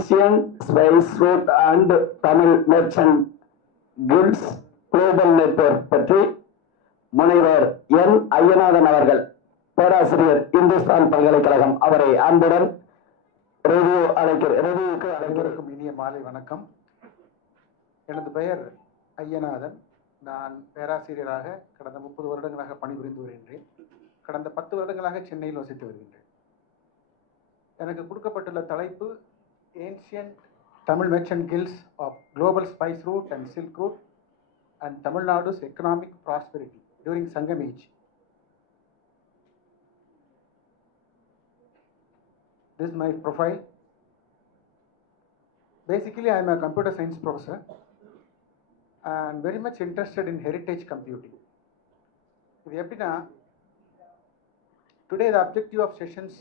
Ancient Spice Route and Tamil Merchant Guilds Global Network பற்றி முனைவர் என் ஐயநாதன் அவர்கள், பேராசிரியர், இந்துஸ்தான் பல்கலைக்கழகம், அவரை அன்புடன் ரெவியூக்கு அனைவருக்கும் இனிய மாலை வணக்கம். எனது பெயர் ஐயநாதன். நான் பேராசிரியராக கடந்த 30 வருடங்களாக பணிபுரிந்து வருகின்றேன். கடந்த 10 வருடங்களாக சென்னையில் வசித்து வருகின்றேன். எனக்கு கொடுக்கப்பட்டுள்ள தலைப்பு Ancient Tamil Merchant Guilds of Global Spice Route and Silk Route and Tamil Nadu's Economic Prosperity during Sangam Age. This is my profile. Basically, I am a computer science professor and very much interested in heritage computing. Today the objective of sessions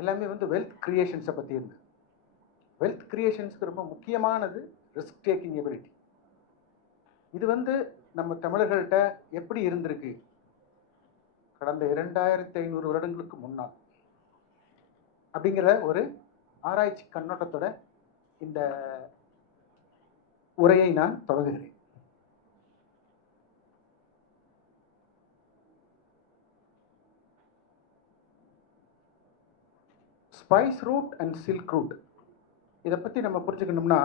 எல்லாமே wealth கிரியேஷன்ஸை பற்றி இருந்து. Wealth கிரியேஷன்ஸ்க்கு ரொம்ப முக்கியமானது risk taking ability. இது நம்ம தமிழர்கள்ட்ட எப்படி இருந்திருக்கு கடந்த 2500 வருடங்களுக்கு முன்னால் அப்படிங்கிற ஒரு ஆராய்ச்சி கண்ணோட்டத்தோட இந்த உரையை நான் தொடங்குகிறேன். Spice route and silk route இதை பற்றி நம்ம புரிஞ்சுக்கணும்னா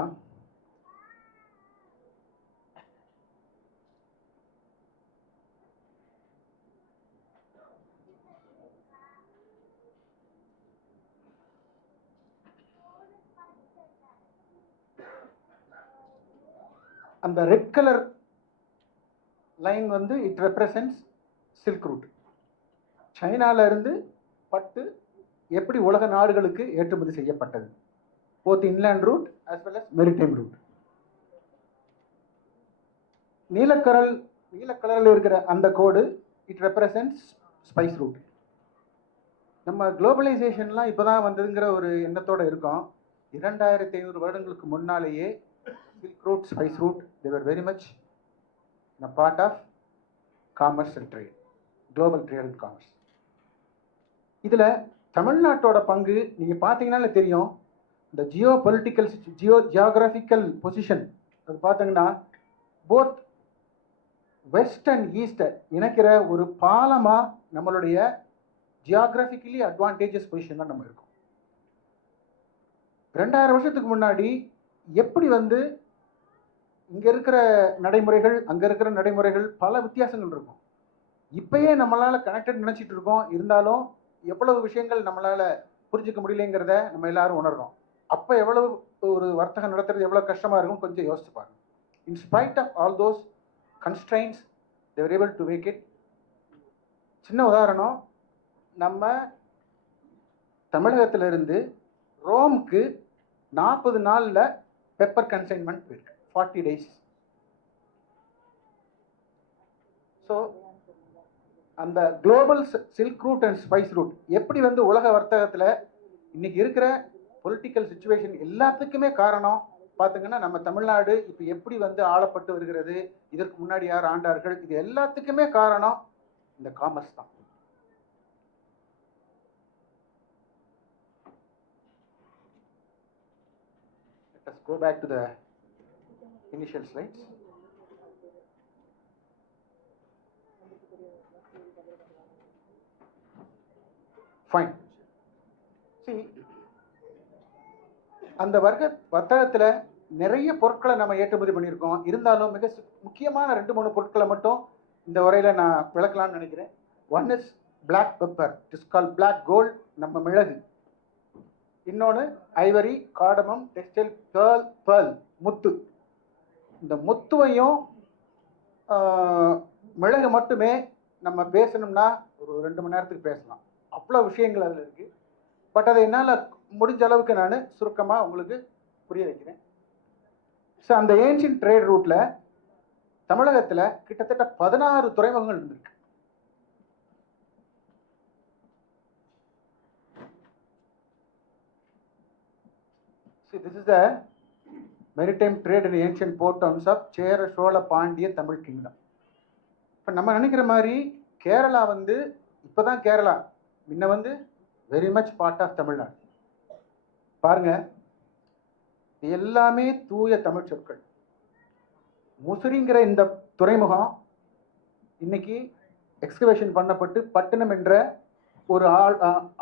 அந்த red colour line it represents silk route. சைனால இருந்து பட்டு எப்படி உலக நாடுகளுக்கு ஏற்றுமதி செய்யப்பட்டது, both inland route as well as maritime route. நீலக்கலரில் இருக்கிற அந்த கோடு இட் ரெப்ரசன்ட்ஸ் ஸ்பைஸ் ரூட். நம்ம குளோபலைசேஷன்லாம் இப்போதான் வந்ததுங்கிற ஒரு எண்ணத்தோடு இருக்கோம். 2500 வருடங்களுக்கு முன்னாலேயே silk route, spice route, they were very much a part of commerce and trade, global trade and commerce. இதில் தமிழ்நாட்டோட பங்கு நீங்கள் பார்த்தீங்கன்னாலே தெரியும். இந்த ஜியோகிராஃபிக்கல் பொசிஷன் அது பார்த்தீங்கன்னா போத் வெஸ்ட் அண்ட் ஈஸ்ட்டை இணைக்கிற ஒரு பாலமாக நம்மளுடைய ஜியோகிராஃபிக்கலி அட்வான்டேஜஸ் பொசிஷன் தான் நம்ம இருக்கோம். 2000 வருஷத்துக்கு முன்னாடி எப்படி இங்கே இருக்கிற நடைமுறைகள் அங்கே இருக்கிற நடைமுறைகள் பல வித்தியாசங்கள் இருக்கும். இப்பயே நம்மளால் கனெக்டட் நினச்சிட்டு இருக்கோம். இருந்தாலும் எவ்வளவு விஷயங்கள் நம்மளால் புரிஞ்சிக்க முடியலைங்கிறத நம்ம எல்லாரும் உணர்றோம். அப்போ எவ்வளவு ஒரு வர்த்தகம் நடத்துறது எவ்வளோ கஷ்டமாக இருக்கும் கொஞ்சம் யோசிச்சு பாருங்க. In spite of all those constraints they were able to make it. சின்ன உதாரணம், நம்ம தமிழகத்திலிருந்து ரோம்க்கு 40 நாளில் பெப்பர் கன்சைன்மெண்ட் போயிருக்கு, 40 days. ஸோ அந்த global silk route and spice route எப்படி உலக வர்த்தகத்தில் இன்னைக்கு இருக்கிற பொலிட்டிக்கல் சிச்சுவேஷன் எல்லாத்துக்குமே காரணம் பார்த்திங்கன்னா நம்ம தமிழ்நாடு இப்போ எப்படி ஆளப்பட்டு வருகிறது, இதற்கு முன்னாடி யார் ஆண்டார்கள், இது எல்லாத்துக்குமே காரணம் இந்த காமர்ஸ் தான். Let us go back to the initial slides. Fine. See, அந்த வர்த்தகத்தில் நிறைய பொருட்களை நம்ம ஏற்றுமதி பண்ணியிருக்கோம். இருந்தாலும் மிக முக்கியமான 2-3 பொருட்களை மட்டும் இந்த உரையில் நான் விளக்கலாம்னு நினைக்கிறேன். One is black pepper, it is call black gold, நம்ம மிளகு. இன்னொன்று ஐவரி, காடமம், டெக்ஸ்டைல், பேர்ல், முத்து. இந்த முத்துவையும் மிளகு மட்டுமே நம்ம பேசணும்னா ஒரு 2 மணி நேரத்துக்கு பேசலாம். அவ்வளோ விஷயங்கள் அதில் இருக்குது. பட் அதை என்னால் முடிஞ்ச அளவுக்கு நான் சுருக்கமாக உங்களுக்கு புரிய வைக்கிறேன். ஸோ அந்த ஏன்ஷியன்ட் ட்ரேட் ரூட்டில் தமிழகத்தில் கிட்டத்தட்ட 16 துறைமுகங்கள் இருந்திருக்கு. See, this is the maritime trade in ancient port towns of Chera, Chola, Pandya, Tamil kingdom. இப்போ நம்ம நினைக்கிற மாதிரி கேரளா இப்போ தான் கேரளா முன்ன very much part of Tamil Nadu. பாருங்க, எல்லாமே தூய தமிழ் சொற்கள். முசிறிங்கிற இந்த துறைமுகம் இன்னைக்கு எக்ஸ்கவேஷன் பண்ணப்பட்டு பட்டினம் என்ற ஒரு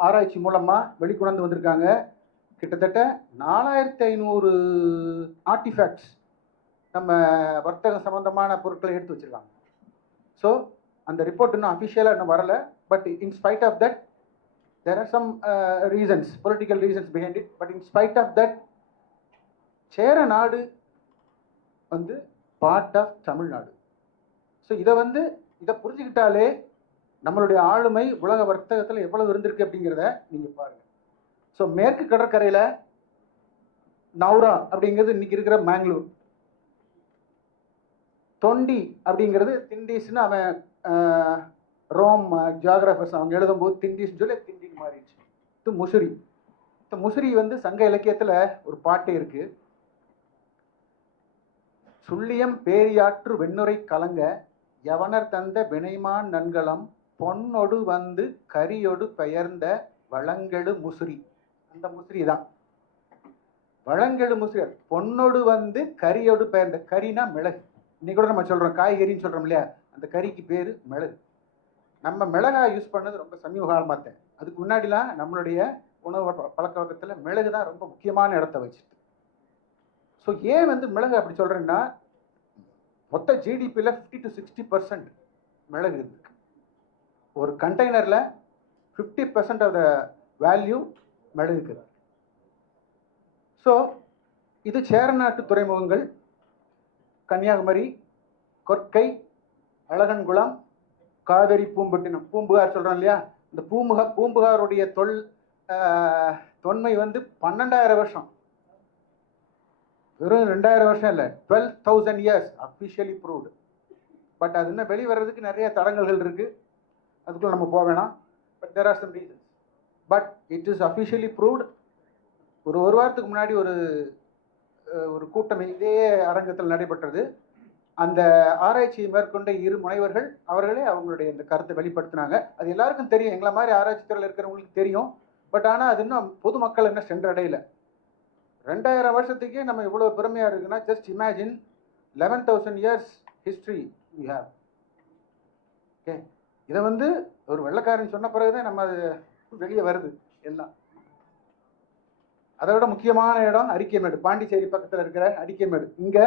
ஆராய்ச்சி மூலமா வெளிக்கொண்டு வந்திருக்காங்க. கிட்டத்தட்ட 4500 ஆர்டிஃபேக்ட்ஸ் நம்ம வர்த்தக சம்பந்தமான பொருட்களை எடுத்து வச்சிருக்காங்க. ஸோ அந்த ரிப்போர்ட் இன்னும் அஃபிஷியலாக இன்னும் வரல. But in spite of that there are some reasons, political reasons behind it, but in spite of that, சேர நாடு வந்து பார்ட் ஆஃப் தமிழ்நாடு. ஸோ இதை புரிஞ்சுக்கிட்டாலே நம்மளுடைய ஆளுமை உலக வர்த்தகத்தில் எவ்வளவு இருந்திருக்கு அப்படிங்கிறத நீங்கள் பாருங்கள். ஸோ மேற்கு கடற்கரையில் நௌரா அப்படிங்கிறது இன்னைக்கு இருக்கிற மேங்களூர், தொண்டி அப்படிங்கிறது திண்டீஸ்னு அவன் ரோம் ஜியாகிராஃபர்ஸ் அவங்க எழுதும்போது திண்டின்னு சொல்லி திண்டின்னு மாறிடுச்சு. இது முசிறி. இந்த முசிறி வந்து சங்க இலக்கியத்தில் ஒரு பாட்டு இருக்கு. சுள்ளியம் பேரியாற்று வெண்ணுரை கலங்க யவனர் தந்த வினைமான் நன்கலம் பொன்னொடு வந்து கரியொடு பெயர்ந்த வளங்கெழு முசிறி. அந்த முசிறி தான் வளங்கெழு முசிறி. பொன்னொடு வந்து கரியோடு பெயர்ந்த, கரினா மிளகு. இன்னைக்கு கூட நம்ம சொல்றோம் காய்கறின்னு சொல்றோம் இல்லையா, அந்த கறிக்கு பேரு மிளகு. நம்ம மிளகாய் யூஸ் பண்ணது ரொம்ப சமீப காலமாத்தேன். அதுக்கு முன்னாடிலாம் நம்மளுடைய உணவு பழக்க வழக்கத்தில் மிளகு தான் ரொம்ப முக்கியமான இடத்த வச்சுட்டு. ஸோ ஏன் வந்து மிளகு அப்படி சொல்கிறேன்னா, மொத்த ஜிடிபியில் 50 to 60% மிளகு இருக்கு. ஒரு கண்டெய்னரில் 50% ஆஃப் த வேல்யூ மிளகுக்கு. ஸோ இது சேரநாட்டு துறைமுகங்கள் கன்னியாகுமரி, கொற்கை, அழகன்குளம், காவேரி, பூம்பட்டினம். பூம்புகார் சொல்கிறோம் இல்லையா, இந்த பூம்புகாருடைய தொன்மை வந்து 12,000 வருஷம். வெறும் 2000 வருஷம் இல்லை, 12,000 years அஃபிஷியலி ப்ரூவ்டு. பட் அது இன்னும் வெளிவரதுக்கு நிறைய தடங்கல்கள் இருக்குது, அதுக்குள்ள நம்ம போக வேணாம். But there are some reasons. But it is officially proved. ஒரு வாரத்துக்கு முன்னாடி ஒரு கூட்டம் இதே அரங்கத்தில் நடைபெற்றது. அந்த ஆராய்ச்சியை மேற்கொண்ட 2 முனைவர்கள் அவர்களே அவங்களுடைய இந்த கருத்தை வெளிப்படுத்தினாங்க. அது எல்லாருக்கும் தெரியும், எங்களை மாதிரி ஆராய்ச்சி துறையில் இருக்கிறவங்களுக்கு தெரியும். பட் ஆனால் அது இன்னும் பொதுமக்கள் என்ன சென்றடையல. 2000 வருஷத்துக்கே நம்ம இவ்வளோ பெருமையாக இருக்குன்னா, just imagine 11,000 years history we have. Okay, இதை வந்து ஒரு வெள்ளைக்காரன் சொன்ன பிறகுதான் நம்ம அது வெளியே வருது எல்லாம். அதை விட முக்கியமான இடம் அரிக்கைமேடு, பாண்டிச்சேரி பக்கத்தில் இருக்கிற அரிக்கைமேடு. இங்கே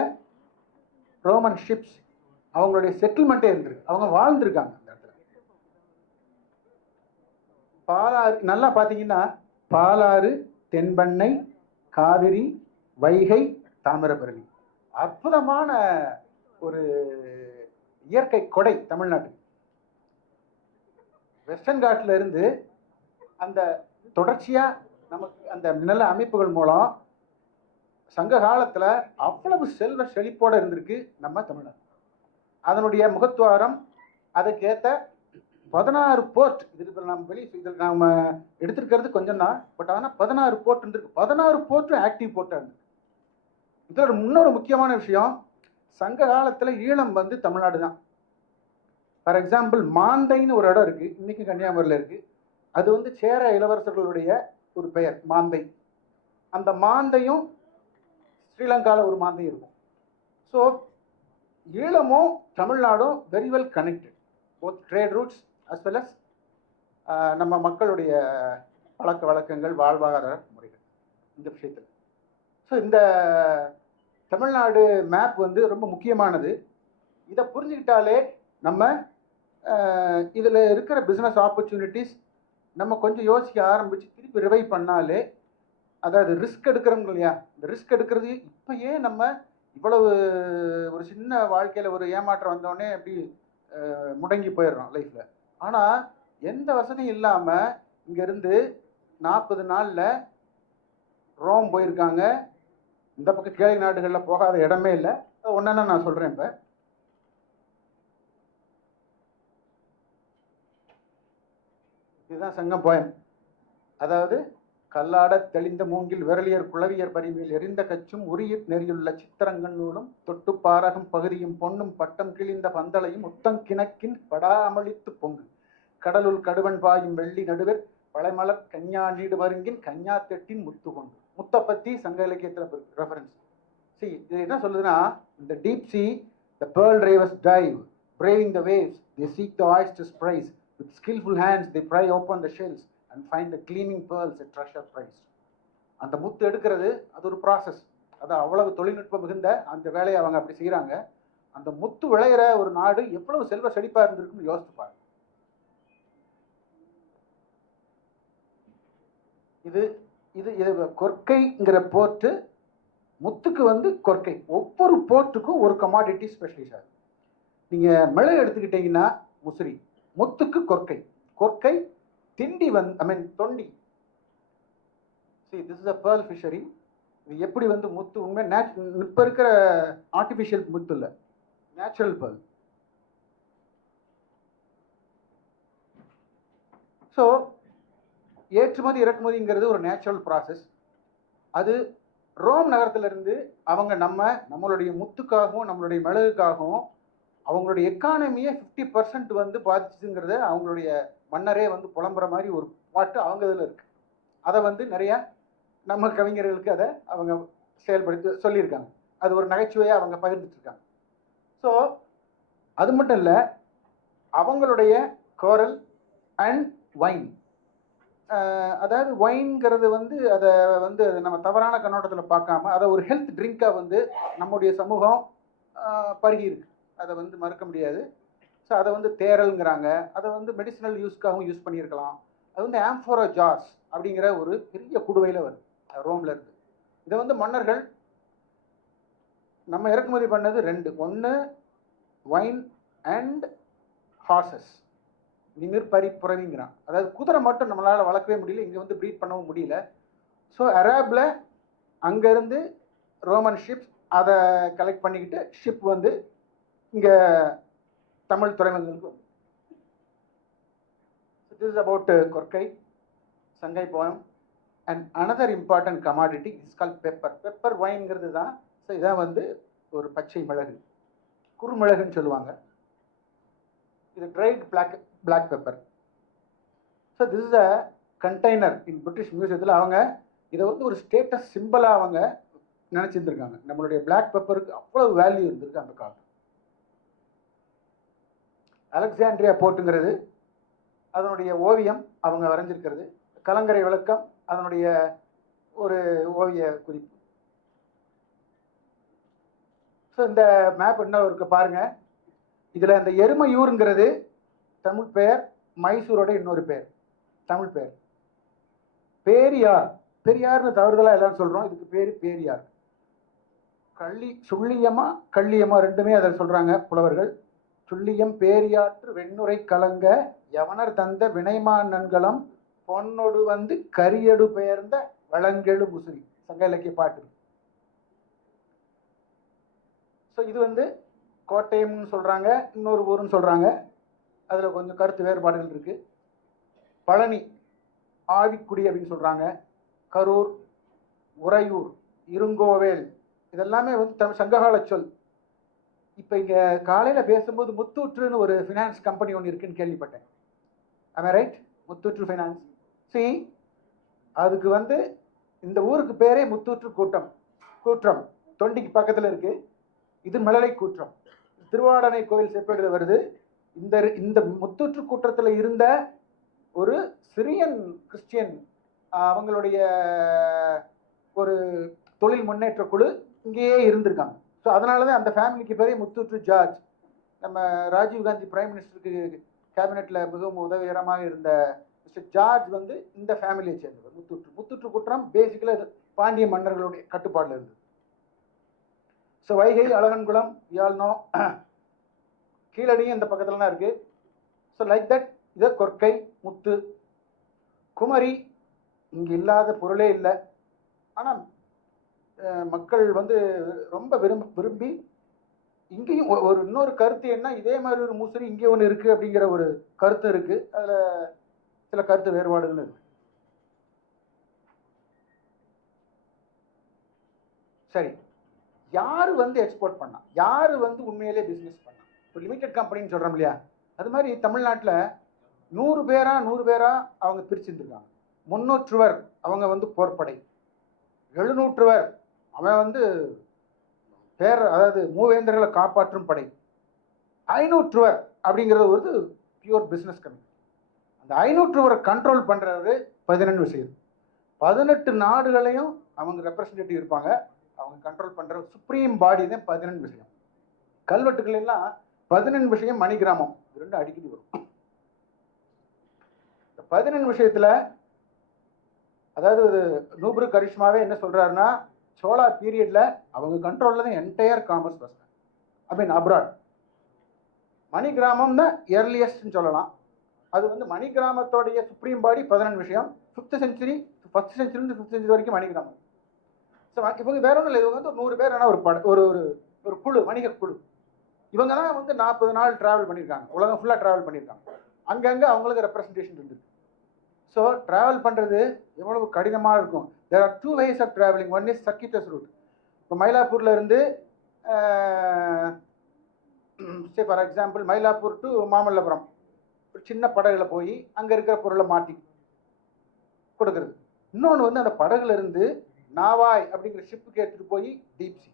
ரோமன் ஷிப்ஸ் அவங்களுடைய செட்டில்மெண்ட்டே இருந்திருக்கு, அவங்க வாழ்ந்துருக்காங்க அந்த இடத்துல. பாலாறு நல்லா பார்த்தீங்கன்னா, பாலாறு, தென்பெண்ணை, காவிரி, வைகை, தாமிரபரணி, அற்புதமான ஒரு இயற்கை கொடை தமிழ்நாட்டுக்கு. வெஸ்டர்ன் காட்டில் இருந்து அந்த தொடர்ச்சியாக நமக்கு அந்த நில அமைப்புகள் மூலம் சங்க காலத்தில் அவ்வளவு செல்வ செழிப்போடு இருந்திருக்கு நம்ம தமிழ்நாடு. அதனுடைய முகத்துவாரம், அதுக்கேற்ற 16 போர்ட். இதில் நம்ம இதில் நாம் எடுத்திருக்கிறது கொஞ்சம் தான். பட் ஆனால் 16 போர்ட் இருந்திருக்கு. 16 போர்ட்டும் ஆக்டிவ் போர்ட்டாக இருந்திருக்கு. இதோட இன்னொரு முக்கியமான விஷயம், சங்க காலத்தில் ஈழம் வந்து தமிழ்நாடு தான். ஃபார் எக்ஸாம்பிள் மாந்தைன்னு ஒரு இடம் இருக்குது, இன்னைக்கு கன்னியாகுமரியில் இருக்குது. அது வந்து சேர இளவரசர்களுடைய ஒரு பெயர் மாந்தை. அந்த மாந்தையும் ஸ்ரீலங்காவில் ஒரு மாந்தை இருக்கும். ஸோ ஈழமும் தமிழ்நாடும் very well connected, both trade routes as well as நம்ம மக்களுடைய பழக்க வழக்கங்கள், வாழ்வாதார முறைகள் இந்த விஷயத்தில். ஸோ இந்த தமிழ்நாடு மேப் வந்து ரொம்ப முக்கியமானது. இதை புரிஞ்சுக்கிட்டாலே நம்ம இதில் இருக்கிற பிஸ்னஸ் ஆப்பர்ச்சுனிட்டிஸ் நம்ம கொஞ்சம் யோசிக்க ஆரம்பித்து திருப்பி ரிவைவ் பண்ணாலே, அதாவது ரிஸ்க் எடுக்கிறோம் இல்லையா, இந்த ரிஸ்க் எடுக்கிறது இப்போயே நம்ம இவ்வளவு ஒரு சின்ன வாழ்க்கையில் ஒரு ஏமாற்றம் வந்தோடனே அப்படி முடங்கி போயிடுறோம் லைஃப்பில். ஆனால் எந்த வசதியும் இல்லாமல் இங்கேருந்து 40 நாளில் ரோம் போயிருக்காங்க. இந்த பக்கம் கிழக்கு நாடுகளில் போகாத இடமே இல்லை. ஒன்றா நான் சொல்கிறேன். இப்போ இதுதான் சங்கம் போயம். அதாவது கல்லாட தெளிந்த மூங்கில் விரலியர் குளவியர் பரிமையில் எரிந்த கச்சும் உரிய நெறியுள்ள சித்திரங்கள் நூலும் தொட்டு பாரகம் பகுதியும் பொன்னும் பட்டம் கிழிந்த பந்தளையும் முத்தங்கிணக்கின் படாமளித்து பொங்கு கடலுள் கடுவன் பாயும் வெள்ளி நடுவர் பழைமலர் கஞ்ஞா நீடு வருங்கின் கஞ்ஞா தெட்டின் முத்து கொண்டு. முத்தை பற்றி சங்க இலக்கியத்தில் ரெஃபரன்ஸ். சி இது என்ன சொல்லுதுன்னா, இந்த deep C the pearl ravers dive, braving the waves, they seek the oyster's prize. With skillful hands they pry open the shells and find the gleaming pearls a treasure prize. அந்த முத்து எடுக்கிறது அது ஒரு process. அது அவ்வளவு தொழில்நுட்பம் மிகுந்த அந்த வேலையை அவங்க அப்படி செய்கிறாங்க. அந்த முத்து விளையிற ஒரு நாடு எவ்வளவு செல்வ செழிப்பாக இருந்திருக்குன்னு யோசித்து பாருங்க. இது இது இது கொற்கைங்கிற போர்ட்டு, முத்துக்கு வந்து கொற்கை. ஒவ்வொரு போர்ட்டுக்கும் ஒரு கமாடிட்டி ஸ்பெஷலைஸ் ஆகுது. நீங்கள் மிளகு எடுத்துக்கிட்டீங்கன்னா முசிறி, முத்துக்கு கொற்கை. கொற்கை திண்டி Thondi. This is a pearl fishery. இது எப்படி வந்து முத்து உண்மை இப்போ இருக்கிற ஆர்டிஃபிஷியல் முத்து இல்லை, நேச்சுரல் பேர்ல். ஸோ ஏற்றுமதி இறக்குமதிங்கிறது ஒரு நேச்சுரல் ப்ராசஸ். அது ரோம் நகரத்திலிருந்து அவங்க நம்மளுடைய முத்துக்காகவும் நம்மளுடைய மிளகுக்காகவும் அவங்களுடைய எக்கானமியை 50% வந்து பாதிச்சுங்கிறத அவங்களுடைய மன்னரே வந்து புலம்புற மாதிரி ஒரு பாட்டு அவங்க இதில் இருக்குது. அதை வந்து நிறையா நம்ம கவிஞர்களுக்கு அதை அவங்க செயல்படுத்தி சொல்லியிருக்காங்க. அது ஒரு நகைச்சுவையாக அவங்க பகிர்ந்துட்டுருக்காங்க. ஸோ அது மட்டும் இல்லை, அவங்களுடைய கோரல் அண்ட் வைன், அதாவது ஒயின்ங்கிறது வந்து அதை வந்து நம்ம தவறான கண்ணோட்டத்தில் பார்க்காம அதை ஒரு ஹெல்த் ட்ரிங்காக வந்து நம்முடைய சமூகம் பருகி இருக்கு. அதை வந்து மறுக்க முடியாது. ஸோ அதை வந்து தேரல்ங்கிறாங்க. அதை வந்து மெடிசினல் யூஸ்க்காகவும் யூஸ் பண்ணியிருக்கலாம். அது வந்து ஆம்ஃபோரா ஜார்ஸ் அப்படிங்கிற ஒரு பெரிய குடுவையில் வருது ரோமில் இருந்து. இதை வந்து மன்னர்கள் நம்ம இறக்குமதி பண்ணது 2, ஒன்று வைன் அண்ட் ஹார்சஸ், நிமிர் பரி புறவிங்கிறான். அதாவது குதிரை மட்டும் நம்மளால் வளர்க்கவே முடியல, இங்கே வந்து ப்ரீட் பண்ணவும் முடியல. ஸோ அராபில் அங்கேருந்து ரோமன் ஷிப்ஸ் அதை கலெக்ட் பண்ணிக்கிட்டு ஷிப் வந்து இங்கே தமிழ் துறைமுகங்களுக்கு. திஸ் இஸ் அபவுட் கொற்கை, சங்கை poem. And another important commodity is call pepper. Pepper வைன்ங்கிறது தான். ஸோ இதான் வந்து ஒரு பச்சை மிளகு, குறுமிளகுன்னு சொல்லுவாங்க. இது dried black pepper. So this is a container in British மியூசியத்தில். அவங்க இதை வந்து ஒரு ஸ்டேட்டஸ் சிம்பிளாக அவங்க நினச்சிருந்துருக்காங்க. நம்மளுடைய பிளாக் பெப்பருக்கு அவ்வளோ வேல்யூ இருந்திருக்கு அந்த காலத்தில். அலெக்சாண்ட்ரியா போர்ட்டுங்கிறது அதனுடைய ஓவியம் அவங்க வரைஞ்சிருக்கிறது. கலங்கரை விளக்கம் அதனுடைய ஒரு ஓவிய குறிப்பு. ஸோ இந்த மேப் என்ன இருக்கு பாருங்க. இதில் இந்த எருமையூருங்கிறது தமிழ் பெயர், மைசூரோட இன்னொரு பேர் தமிழ் பெயர். பேரியார், பெரியார்னு தவறுதலாக எல்லாரும் சொல்கிறோம், இதுக்கு பேர் பேரியார். சுள்ளியமா கள்ளியமா ரெண்டுமே அதை சொல்கிறாங்க புலவர்கள். சுள்ளியம் பேரியாற்று வெண்ணுரை கலங்க யவனர் தந்த வினைமானன்களம் பொன்னொடு வந்து கரியடு பெயர்ந்த வளங்கெழு முசிறி, சங்க இலக்கிய பாட்டு. ஸோ இது வந்து கோட்டயம்னு சொல்கிறாங்க, இன்னொரு ஊருன்னு சொல்கிறாங்க. அதில் கொஞ்சம் கருத்து வேறுபாடுகள் இருக்குது. பழனி ஆவிக்குடி அப்படின்னு சொல்கிறாங்க. கரூர், உறையூர், இருங்கோவேல் இதெல்லாமே வந்து சங்ககால சொல். இப்போ இங்கே காலையில் பேசும்போது முத்தூற்றுன்னு ஒரு ஃபினான்ஸ் கம்பெனி ஒன்று இருக்குன்னு கேள்விப்பட்டேன். ஆமே ரைட்? முத்தூற்று ஃபைனான்ஸ். சரி, அதுக்கு வந்து இந்த ஊருக்கு பேரே முத்தூற்று கூற்றம் தொண்டிக்கு பக்கத்தில் இருக்குது. இது மழலை கூற்றம். திருவாடனை கோவில் செப்பேடுல வருது. இந்த முத்தூற்று கூற்றத்தில் இருந்த ஒரு சிரியன் கிறிஸ்டியன் அவங்களுடைய ஒரு தொழில் முன்னேற்ற குழு இங்கேயே இருந்திருக்காங்க. ஸோ அதனால தான் அந்த ஃபேமிலிக்கு பேரே முத்தூற்று ஜார்ஜ். நம்ம ராஜீவ்காந்தி பிரைம் மினிஸ்டருக்கு கேபினெட்டில் மிகவும் உதவிகரமாக இருந்த மிஸ்டர் ஜார்ஜ் வந்து இந்த ஃபேமிலியை சேர்ந்தவர். முத்தூற்று குற்றம் பேசிக்கலாக பாண்டிய மன்னர்களுடைய கட்டுப்பாடில் இருந்தது. ஸோ வைகை, அழகன்குளம், யாழ்னோ, கீழடியும் இந்த பக்கத்துலலாம் இருக்குது. ஸோ லைக் தட் இதை கொற்கை, முத்து, குமரி இங்கே இல்லாத பொருளே இல்லை. ஆனால் மக்கள் வந்து ரொம்ப விரும்பி இங்கேயும் ஒரு இன்னொரு கருத்து என்ன, இதே மாதிரி ஒரு முசிறி இங்கே ஒன்று இருக்குது அப்படிங்கிற ஒரு கருத்து இருக்குது. அதில் சில கருத்து வேறுபாடுகள் இருக்கு. சரி, யார் வந்து எக்ஸ்போர்ட் பண்ணா, யார் வந்து உண்மையிலே பிஸ்னஸ் பண்ணா? இப்போ லிமிடெட் கம்பெனின்னு சொல்கிறோம் இல்லையா, அது மாதிரி தமிழ்நாட்டில் 100 பேரா அவங்க பிரிச்சுருந்துருக்காங்க. முன்னூற்றுவர் அவங்க வந்து போர்ப்படை, எழுநூற்றுவர், அவன் வந்து பேர், அதாவது மூவேந்தர்களை காப்பாற்றும் படை. 500 அப்படிங்கிறது ஒரு பியூர் பிஸ்னஸ் கம்யூனிட்டி. அந்த 500 கண்ட்ரோல் பண்றவர் 11 விஷயம். 18 நாடுகளையும் அவங்க ரெப்ரசன்டேட்டிவ் இருப்பாங்க. அவங்க கண்ட்ரோல் பண்ற சுப்ரீம் பாடி தான் 11 விஷயம். கல்வெட்டுகள் எல்லாம் 11 விஷயம், மணி கிராமம், ரெண்டு அடிக்கடி வரும். 11 விஷயத்துல அதாவது நூபுரு கரிஷ்மாவே என்ன சொல்றாருன்னா, சோழா பீரியட்ல அவங்க கண்ட்ரோல்ல தான் என்டையர் காமர்ஸ் பஸ், ஐ மீன் அப்ராட். மணி கிராமம் தான் ஏர்லியஸ்ட்னு சொல்லலாம். அது வந்து மணி கிராமத்தோடைய சுப்ரீம் பாடி 11 விஷயம். 5th century, 1st செஞ்சுரிலேருந்து 5th century வரைக்கும் மணி கிராமம். ஸோ இவங்க வேற ஒன்றும் இல்லை, இவங்க வந்து 100 பேர் ஆனால் ஒரு குழு, வணிக குழு. இவங்க தான் வந்து 40 நாள் டிராவல் பண்ணியிருக்காங்க, உலகம் ஃபுல்லாக டிராவல் பண்ணியிருக்காங்க. அங்கங்கே அவங்களுக்கு ரெப்ரஸன்டேஷன் இருந்துருக்கு. ஸோ டிராவல் பண்ணுறது எவ்வளவு கடினமாக இருக்கும். There are 2 ways of travelling. One is circuitous route. இப்போ மயிலாப்பூர்ல இருந்து for example Mylapore to Mamallapuram ஒரு சின்ன படகுல போய் அங்கே இருக்கிற பொருளை மாற்றி கொடுக்குறது. இன்னொன்று வந்து அந்த படகுல இருந்து நாவாய் அப்படிங்கிற ஷிப்புக்கு எடுத்துகிட்டு போய் டீப் சி.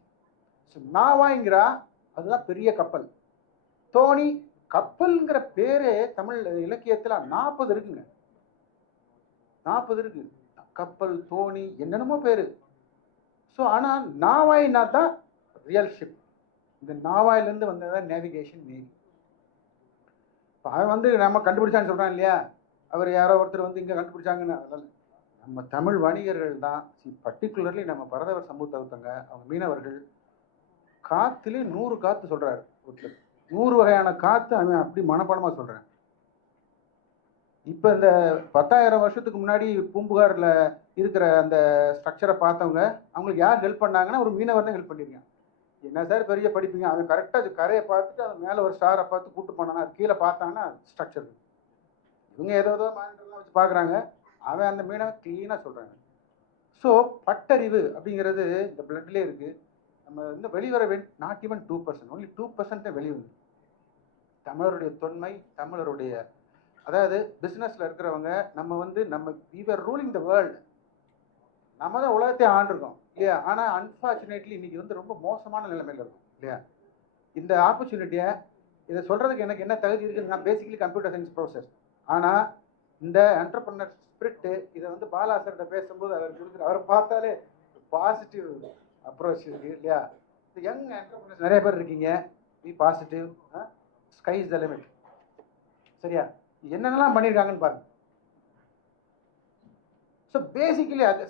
ஸோ நாவாய்ங்கிறா அதுதான் பெரிய கப்பல். தோணி, கப்பல்ங்கிற பேரே தமிழ் இலக்கியத்தில் 40 இருக்குங்க. 40 இருக்கு. கப்பல், தோணி, என்னென்னமோ பேரு. ஸோ ஆனால் நாவாய்னா தான் ரியல் ஷிப். இந்த நாவாயிலேருந்து வந்ததான் நேவிகேஷன், நேவி. இப்போ அவன் வந்து நம்ம கண்டுபிடிச்சான்னு சொல்கிறான் இல்லையா, அவர் யாரோ ஒருத்தர் வந்து இங்கே கண்டுபிடிச்சாங்கன்னு. அதெல்லாம் நம்ம தமிழ் வணிகர்கள் தான். பர்டிகுலர்லி நம்ம பரதவர் சமூகத்தவங்க, அவங்க மீனவர்கள் காற்றுலேயே 100 காற்று சொல்கிறாரு. ஒருத்தர் 100 வகையான காற்று அவன் அப்படி மனப்பாடமாக சொல்கிறேன். இப்போ இந்த 10,000 வருஷத்துக்கு முன்னாடி பூம்புகாரில் இருக்கிற அந்த ஸ்ட்ரக்சரை பார்த்தவங்க, அவங்களுக்கு யார் ஹெல்ப் பண்ணாங்கன்னா ஒரு மீனவர் தான் ஹெல்ப் பண்ணியிருக்காங்க. என்ன சார் பெரிய படிப்பீங்க, அவன் கரெக்டாக கரையை பார்த்துட்டு அவன் மேலே ஒரு ஸ்டாரை பார்த்து கூப்பிட்டு போனானா, கீழே பார்த்தாங்கன்னா ஸ்ட்ரக்சர். இவங்க ஏதோ மானிட்டர்லாம் வச்சு பார்க்குறாங்க, அவன் அந்த மீனவன் க்ளீனாக சொல்கிறாங்க. ஸோ பட்டறிவு அப்படிங்கிறது இந்த பிளட்லேயே இருக்குது. நம்ம வந்து வெளிவர நாட் ஈவன் 2%, ஒன்லி 2% தான் வெளிவந்து. தமிழருடைய தொன்மை, தமிழருடைய, அதாவது பிஸ்னஸில் இருக்கிறவங்க நம்ம வந்து we were ruling the world. நம்ம தான் உலகத்தை ஆண்டிருக்கோம் இல்லையா. ஆனால் அன்ஃபார்ச்சுனேட்லி இன்னைக்கு வந்து ரொம்ப மோசமான நிலைமையில் இருக்கும் இல்லையா. இந்த ஆப்பர்ச்சுனிட்டியை இதை சொல்கிறதுக்கு எனக்கு என்ன தகுதி இருக்குது, நான் பேசிக்கலி கம்ப்யூட்டர் சயின்ஸ் ப்ரொஃபஸர். ஆனால் இந்த என்டர்பிரனர் ஸ்பிரிட்டு இதை வந்து பாலாசர்கிட்ட பேசும்போது அவர் கொடுக்குற, அவரை பார்த்தாலே பாசிட்டிவ் அப்ரோச் இருக்குது இல்லையா. யங் என்டர்பிரனர்ஸ் நிறைய பேர் இருக்கீங்க, be positive, sky is the limit. சரியா, என்னென்னலாம் பண்ணியிருக்காங்கன்னு பாருங்க. ஸோ பேசிக்கலி அது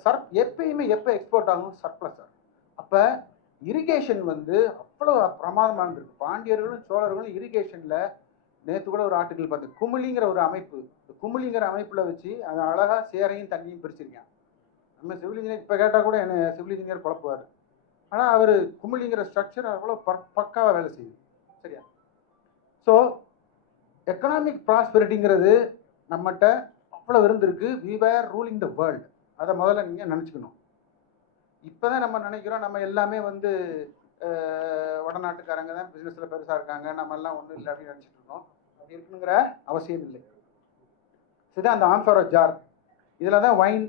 எப்பயுமே எப்போ எக்ஸ்போர்ட் ஆகும், சர்ப்ளஸ் ஆகும். அப்போ இரிகேஷன் வந்து அவ்வளோ பிரமாதமாக இருந்திருக்கு. பாண்டியர்களும் சோழர்களும் இரிகேஷனில், நேற்று கூட ஒரு ஆர்டிக்கல் பார்த்து, குமிழிங்கிற ஒரு அமைப்பு, இந்த குமிழிங்கிற அமைப்பில் வச்சு அதை அழகாக சேரையும் தண்ணியும் பிரிச்சிருக்கேன். நம்ம சிவில் இன்ஜினியர் இப்போ கேட்டால் கூட என்ன சிவில் இன்ஜினியர் குழப்புவார். ஆனால் அவர் குமிழிங்கிற ஸ்ட்ரக்சர் அவ்வளோ பக்காவாக வேலை செய்யுது. சரியா. ஸோ எக்கனாமிக் ப்ராஸ்பெரிட்டிங்கிறது நம்மகிட்ட அவ்வளோ இருந்திருக்கு. we were ruling the world. அதை முதல்ல நீங்கள் நினச்சிக்கணும். இப்போ தான் நம்ம நினைக்கிறோம் நம்ம எல்லாமே வந்து வடநாட்டுக்காரங்க தான் பிஸ்னஸில் பெருசாக இருக்காங்க, நம்ம எல்லாம் ஒன்றும் இல்லை அப்படின்னு நினச்சிட்டு இருக்கோம். அப்படி இருக்குங்கிற அவசியம் இல்லை. இதுதான் அந்த ஆம்ஃபோரா ஜார். இதில் தான் வைன்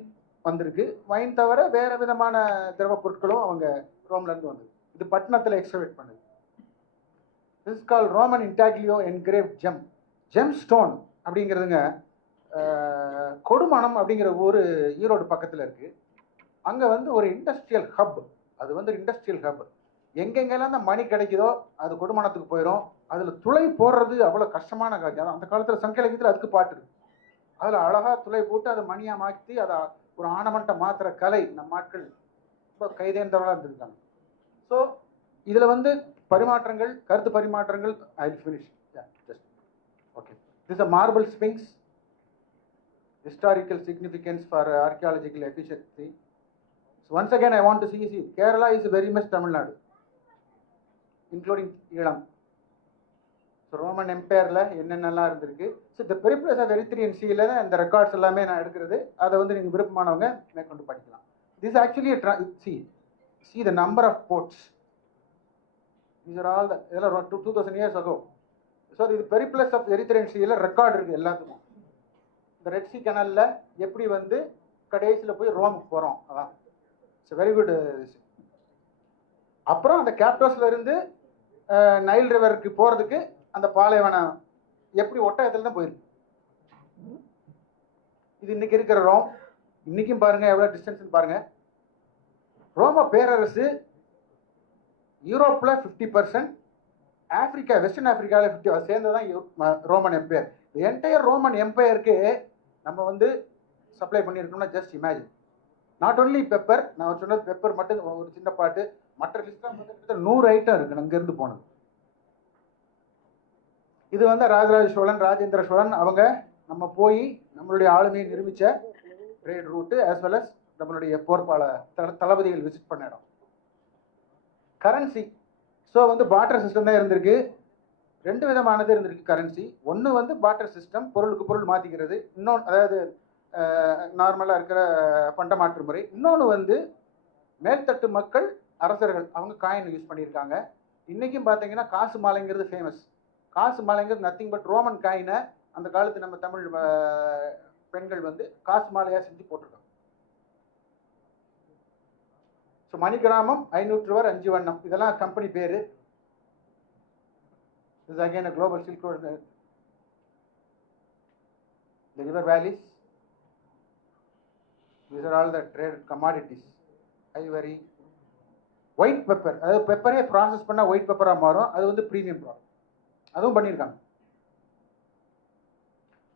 வந்திருக்கு. வைன் தவிர வேறு விதமான திரவ பொருட்களும் அவங்க ரோம்லேருந்து வந்தது. இது பட்டணத்தில் எக்ஸ்கவேட் பண்ணுது. This is call Roman intaglio engrave gem stone அப்படிங்கிறதுங்க. கொடுமணம் அப்படிங்கிற ஊர் ஈரோடு பக்கத்தில் இருக்குது. அங்கே வந்து ஒரு இண்டஸ்ட்ரியல் ஹப், அது வந்து இண்டஸ்ட்ரியல் ஹப். எங்கெங்கெல்லாம் அந்த மணி கிடைக்குதோ அது கொடுமணத்துக்கு போயிடும். அதில் துளை போடுறது அவ்வளோ கஷ்டமான காரியம். அந்த காலத்தில் சங்க இலக்கியத்தில் அதுக்கு பாட்டு இருக்கு. அதில் அழகாக துளை போட்டு அதை மணியாக மாற்றி அதை ஒரு ஆணமன்ட்ட மாத்திர கலை நம்ம ஆட்கள் ரொம்ப கைதேர்ந்தவர்களாக இருந்திருக்காங்க. ஸோ இதில் வந்து பரிமாற்றங்கள், கருத்து பரிமாற்றங்கள். ஐ will finish. Just okay. This a marble sphynx, historical significance for archaeological efficiency. So once again I want to see Kerala is very much Tamil Nadu, including Elam. So Roman Empire la என்னென்னலாம் இருந்திருக்கு. So the periplus of Erythraean Sea ல அந்த records எல்லாமே நான் எடுக்கிறது. அதை வந்து நீங்கள் விருப்பமானவங்க மேற்கொண்டு படிக்கலாம். This actually see the number of ports. These are all இதெல்லாம் 2000 years ago. So the periplus of Erythraean Sea ல ரெக்கார்ட் இருக்குது எல்லாத்துக்கும். இந்த ரெட் சி கனலில் எப்படி வந்து கடைசியில் போய் ரோமுக்கு போகிறோம், அதான். So it's very good. அப்புறம் அந்த கேப்டோஸ்ல இருந்து நைல் ரிவருக்கு போறதுக்கு அந்த பாலைவனம் எப்படி ஒட்டகத்துல தான் போயிருக்கு. இது இன்னைக்கு இருக்கிற ரோம். இன்னைக்கும் பாருங்க எவ்வளவு டிஸ்டன்ஸ் பாருங்க. ரோம பேரரசு யூரோப்ல 50%, ஆப்பிரிக்கா வெஸ்டர்ன் ஆப்பிரிக்காவில் 50 சேர்ந்ததான் ரோமன் எம்பையர். என்டையர் ரோமன் எம்பையருக்கு நம்ம வந்து சப்ளை பண்ணியிருக்கோம்னா just imagine. Not only pepper, நான் சொன்னது பெப்பர் மட்டும் ஒரு சின்ன பாட்டு, மற்ற லிஸ்ட்லாம் வந்து 100 ஐட்டம் இருக்கு அங்கிருந்து போனது. இது வந்து ராஜராஜ சோழன், ராஜேந்திர சோழன் அவங்க நம்ம போய் நம்மளுடைய ஆளுமையை நிரூபித்த trade route as well as நம்மளுடைய போர்ப்பாள தளபதிகள் விசிட் பண்ண இடம். கரன்சி, ஸோ வந்து பார்ட்டர் சிஸ்டம் தான் இருந்திருக்கு. 2 விதமானது இருந்திருக்கு கரன்சி. ஒன்று வந்து பார்ட்டர் சிஸ்டம், பொருளுக்கு பொருள் மாற்றிக்கிறது. இன்னொன்று அதாவது நார்மலாக இருக்கிற பண்ட மாற்று முறை. இன்னொன்று வந்து மேல்தட்டு மக்கள், அரசர்கள் அவங்க காயின் யூஸ் பண்ணியிருக்காங்க. இன்றைக்கும் பார்த்தீங்கன்னா காசு மாலைங்கிறது ஃபேமஸ். காசு மாலைங்கிறது நத்திங் பட் ரோமன் காயினை அந்த காலத்து நம்ம தமிழ் பெண்கள் வந்து காசு மாலையாக செஞ்சு போட்டிருக்காங்க. ஸோ மணிகிராமம், 500 ரூபாய், 5 வண்ணம், இதெல்லாம் கம்பெனி பேரு. This is again a global silk road. The river valleys, these are all the trade commodities. Ivory, white pepper, அதாவது பெப்பரே ப்ராசஸ் பண்ணால் ஒயிட் பெப்பராக மாறும். அது வந்து ப்ரீமியம் ப்ராடக்ட், அதுவும் பண்ணியிருக்காங்க.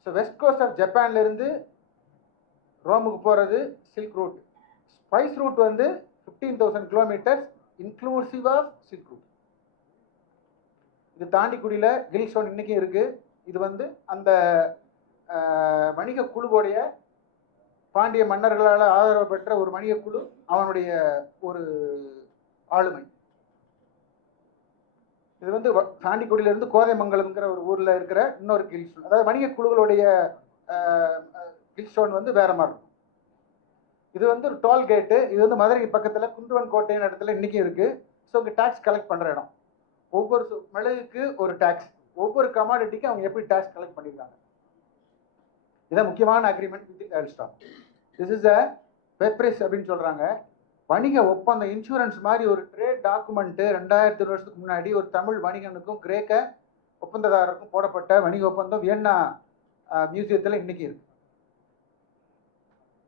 ஸோ வெஸ்ட் கோஸ்ட் ஆஃப் ஜப்பான்லேருந்து ரோமுக்கு போகிறது சில்க் ரூட். ஸ்பைஸ் ரூட் வந்து 15,000 kilometres inclusive of silk route. இது தாண்டிக்குடியில் கில் ஸ்டோன் இன்றைக்கும் இருக்குது. இது வந்து அந்த வணிக குழுவோடைய பாண்டிய மன்னர்களால் ஆதரவு பெற்ற ஒரு வணிக குழு, அவனுடைய ஒரு ஆளுமை. இது வந்து தாண்டிக்குடியிலிருந்து கோதைமங்கலம்ங்கிற ஒரு ஊரில் இருக்கிற இன்னொரு கில் ஸ்டோன். அதாவது வணிக குழுக்களுடைய கில் ஸ்டோன் வந்து வேற மாதிரி இருக்கும். இது வந்து ஒரு டோல் கேட்டு. இது வந்து மதுரை பக்கத்தில் குன்றுவன் கோட்டையின் இடத்துல இன்றைக்கும் இருக்குது. ஸோ இங்கே டேக்ஸ் கலெக்ட் பண்ணுற இடம். ஒவ்வொரு மிளகுக்கு ஒரு டேக்ஸ், ஒவ்வொரு கமாடிட்டிக்கு அவங்க எப்படி டேக்ஸ் கலெக்ட் பண்ணியிருக்காங்க. இதான் முக்கியமான agreement with stop. This is a papyrus அப்படின்னு சொல்கிறாங்க. வணிக ஒப்பந்தம், இன்சூரன்ஸ் மாதிரி ஒரு ட்ரேட் டாக்குமெண்ட்டு 2000 வருஷத்துக்கு முன்னாடி ஒரு தமிழ் வணிகனுக்கும் கிரேக்க ஒப்பந்ததாரருக்கும் போடப்பட்ட வணிக ஒப்பந்தம் வியன்னா மியூசியத்தில் இன்னைக்கு இருக்கு.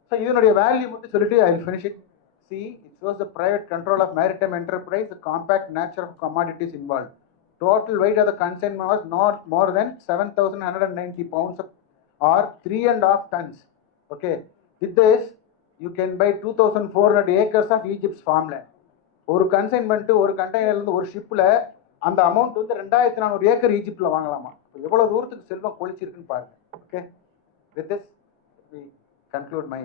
ஸோ இதனுடைய வேல்யூ மட்டும் சொல்லிட்டு I will finish it. See, it shows the private control of maritime enterprise, the compact nature of commodities involve. Total weight of the consignment was not more than 7,190 pounds or 3.5 tons. Okay, with this you can buy 2,400 acres of Egypt's farmland. ஒரு consignment, ஒரு கண்டெய்னர்லேருந்து ஒரு ஷிப்பில் அந்த amount வந்து 2,400 acre ஈஜிப்டில் வாங்கலாமா. எவ்வளோ தூரத்துக்கு செல்வம் கொளிச்சிருக்குன்னு பாருங்க. Okay, with this we conclude my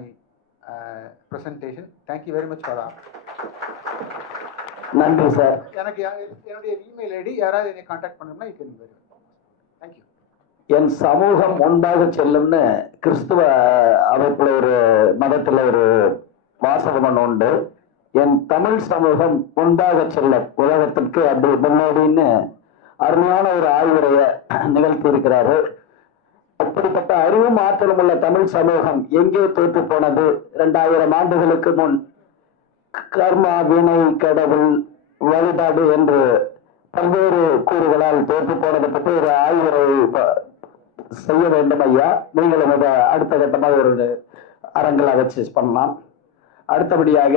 presentation. Thank you very much for that. நன்றி சார். எனக்கு என்னுடைய இமெயில் ஐடி யாராவது என்னை கான்டாக்ட் பண்ணணும்னா you can very well. Thank you. என் சமூகம் முன்பாக செல்லும்னு கிறிஸ்துவ அமைப்புல ஒரு மதத்துல ஒரு வாசகம் ஒன்று உண்டு. என் தமிழ் சமூகம் முன்பாக செல்லும் உலகத்திற்கு அப்படி முன்னோடின்னு அருமையான ஒரு ஆய்வுரையை நிகழ்த்தி இருக்கிறாரு. அப்படிப்பட்ட அறிவும் ஆற்றலும் உள்ள தமிழ் சமூகம் எங்கே தோற்று போனது? 2000 ஆண்டுகளுக்கு முன் கர்மா, வினை, கடவுள், வழிபாடு என்று பல்வேறு கூறுகளால் தோற்று போனதை பற்றி ஒரு ஆய்வுரை செய்ய வேண்டும் ஐயா. நீங்களும் இதை அடுத்த கட்டமாக ஒரு அரங்கில் வச்சு பண்ணலாம். அடுத்தபடியாக